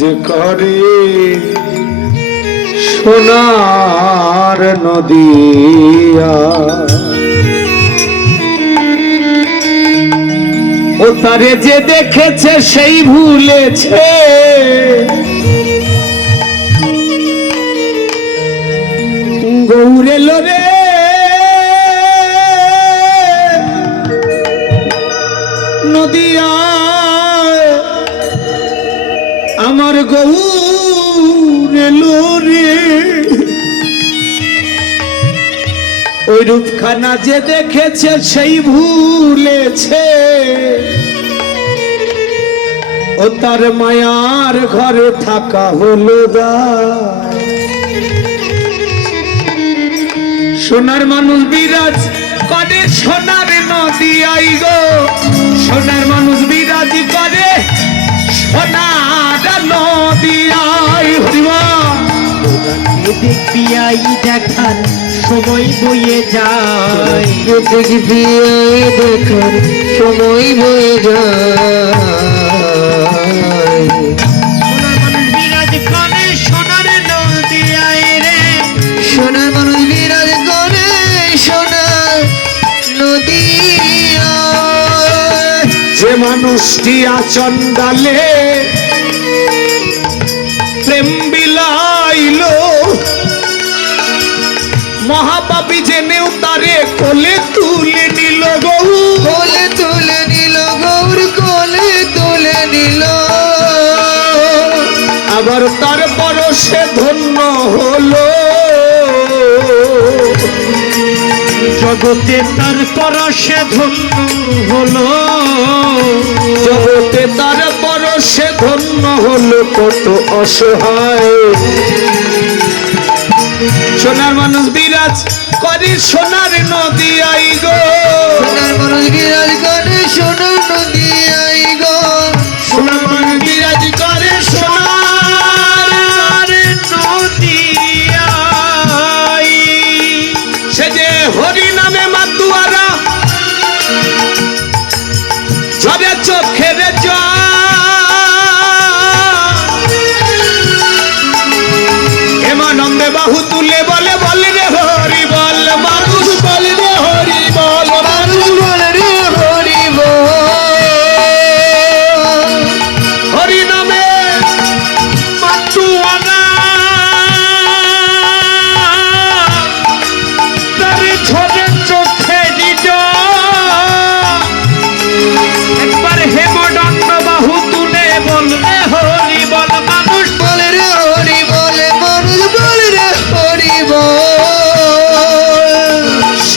যে করে সোনার নদিয়া। ও তারে যে দেখেছে সেই ভুলেছে। গৌরে লোরে। নদিয়া আমার গৌরে লোরে ওই রূপখানা যে দেখেছে সেই ভুলেছে। ও তার মায়ার ঘরে থাকা হলো দায় সোনার মানুষ বিরাজ করে, সোনার নদী আই গো। সোনার মানুষ বিরাজ করে, সোনার নদী আই হরিমা দেখবি আই দেখার সময় বয়ে যায়। দেখবি এই দেখার সময় বয়ে যায়। সোনার মানুষ বিরাজ করে সোনার নদী রে। সোনার মানুষ বিরাজ করে সোনার নদী যে মানুষটি আচন্ডালে কোলে তুলে নিল গৌ কোলে তুলে নিল গৌর কোলে তুলে নিল। আবার তার পরশে ধন্য হলো। জগতে তার পরশে ধন্য হলো। জগতে তার পরশে ধন্য হলো কত অসহায়। সোনার মানুষ বিরাজ করে সোনার নদী আই গো। সোনার মানুষ বিরাজ করে সোনার নদী আই গো। সোনার মানুষ বিরাজ করে সোনার নদী আই সে যে হরি নামে মাতুয়ারা ঝরে চোখের হেমানন্দে বাহু তুলে বলে বলে রে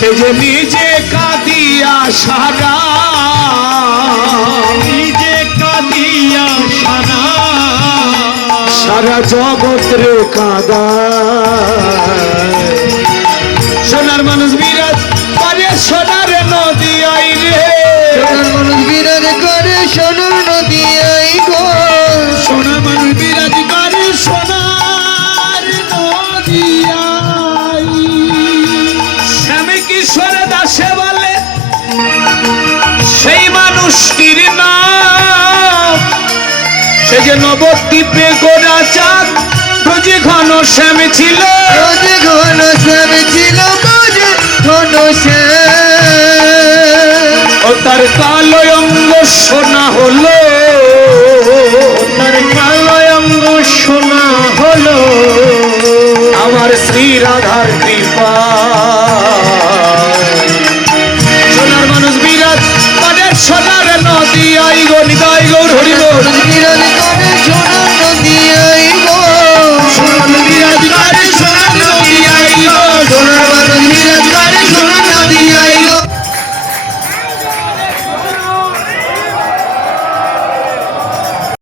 সে যে নিজে কাঁদিয়া সারা নিজে কাঁদিয়া সারা। সারা জগৎ রে কাঁদা সোনার মানুষ নবদ্বীপে গোড়া চাঁদ। ব্রজে ঘন শ্যাম ছিল। ব্রজে ঘন শ্যাম ছিল ঘন শ্যাম। ও তার কালো অঙ্গ সোনা হলো। তার কালো অঙ্গ সোনা হলো। আমার শ্রী রাধার কৃপা। সোনার মানুষ বিরাজ তাদের সোনার নদী আই গণিত আই গৌর হরিব